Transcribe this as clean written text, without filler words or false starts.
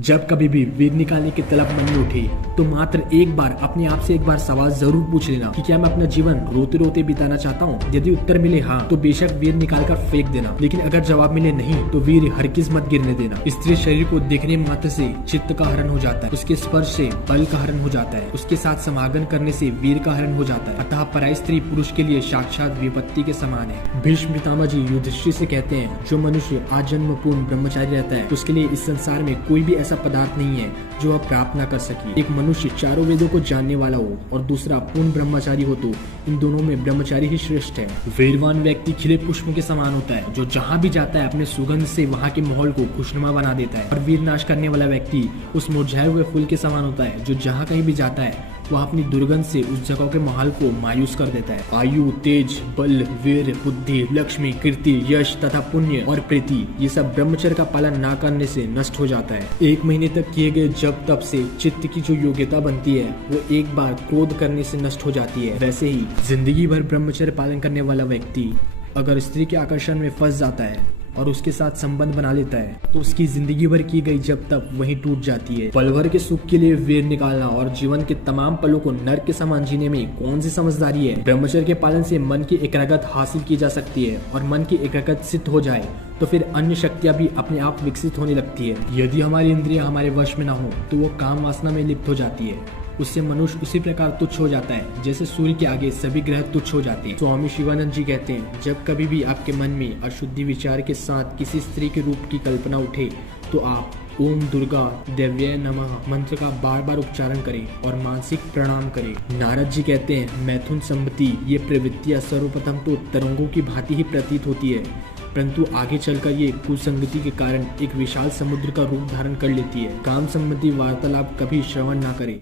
जब कभी भी वीर निकालने की तलब मन में उठे तो मात्र एक बार अपने आप से एक बार सवाल जरूर पूछ लेना कि क्या मैं अपना जीवन रोते रोते बिताना चाहता हूँ। यदि उत्तर मिले हाँ तो बेशक वीर निकाल कर फेंक देना, लेकिन अगर जवाब मिले नहीं तो वीर हरगिज मत गिरने देना। स्त्री शरीर को देखने मात्र से चित्त का हरण हो जाता है, उसके स्पर्श से बल का हरण हो जाता है, उसके साथ समागम करने से वीर का हरण हो जाता है। अतः पराई स्त्री पुरुष के लिए साक्षात विपत्ति के समान है। भीष्म पितामह जी युधिष्ठिर से कहते हैं, जो मनुष्य आजन्म पूर्ण ब्रह्मचारी रहता है उसके लिए इस संसार में कोई भी ऐसा पदार्थ नहीं है जो वह प्राप्त न कर सके। एक मनुष्य चारों वेदों को जानने वाला हो और दूसरा पूर्ण ब्रह्मचारी हो तो इन दोनों में ब्रह्मचारी ही श्रेष्ठ है। वीरवान व्यक्ति खिले पुष्पों के समान होता है, जो जहाँ भी जाता है अपने सुगंध से वहाँ के माहौल को खुशनुमा बना देता है। और वीर नाश करने वाला व्यक्ति उस मुरझाए हुए फूल के समान होता है, जो जहाँ कहीं भी जाता है वह अपनी दुर्गंध से उस जगह के माहौल को मायूस कर देता है। आयु, तेज, बल, वीर, बुद्धि, लक्ष्मी, कीर्ति, यश तथा पुण्य और प्रीति ये सब ब्रह्मचर्य का पालन न करने से नष्ट हो जाता है। एक महीने तक किए गए जप तप से चित्त की जो योग्यता बनती है वो एक बार क्रोध करने से नष्ट हो जाती है। वैसे ही जिंदगी भर ब्रह्मचर्य पालन करने वाला व्यक्ति अगर स्त्री के आकर्षण में फंस जाता है और उसके साथ संबंध बना लेता है तो उसकी जिंदगी भर की गई जब तक वहीं टूट जाती है। पल भर के सुख के लिए वीर निकालना और जीवन के तमाम पलों को नर्क के समान जीने में कौन सी समझदारी है। ब्रह्मचर्य के पालन से मन की एकाग्रता हासिल की जा सकती है और मन की एकाग्रता सिद्ध हो जाए तो फिर अन्य शक्तियां भी अपने आप विकसित होने लगती है। यदि हमारी इंद्रियां हमारे वश में न हो तो वो काम वासना में लिप्त हो जाती है। उससे मनुष्य उसी प्रकार तुच्छ हो जाता है जैसे सूर्य के आगे सभी ग्रह तुच्छ हो जाते हैं। स्वामी शिवानंद जी कहते हैं, जब कभी भी आपके मन में अशुद्धि विचार के साथ किसी स्त्री के रूप की कल्पना उठे तो आप ओम दुर्गा देव्ये नमः मंत्र का बार बार उच्चारण करें और मानसिक प्रणाम करें। नारद जी कहते हैं, मैथुन संपत्ति ये प्रवृत्तियां सर्वप्रथम तो तरंगों की भांति ही प्रतीत होती है, परंतु आगे चलकर ये कुसंगति के कारण एक विशाल समुद्र का रूप धारण कर लेती है। काम संबंधी वार्तालाप कभी श्रवण ना करें।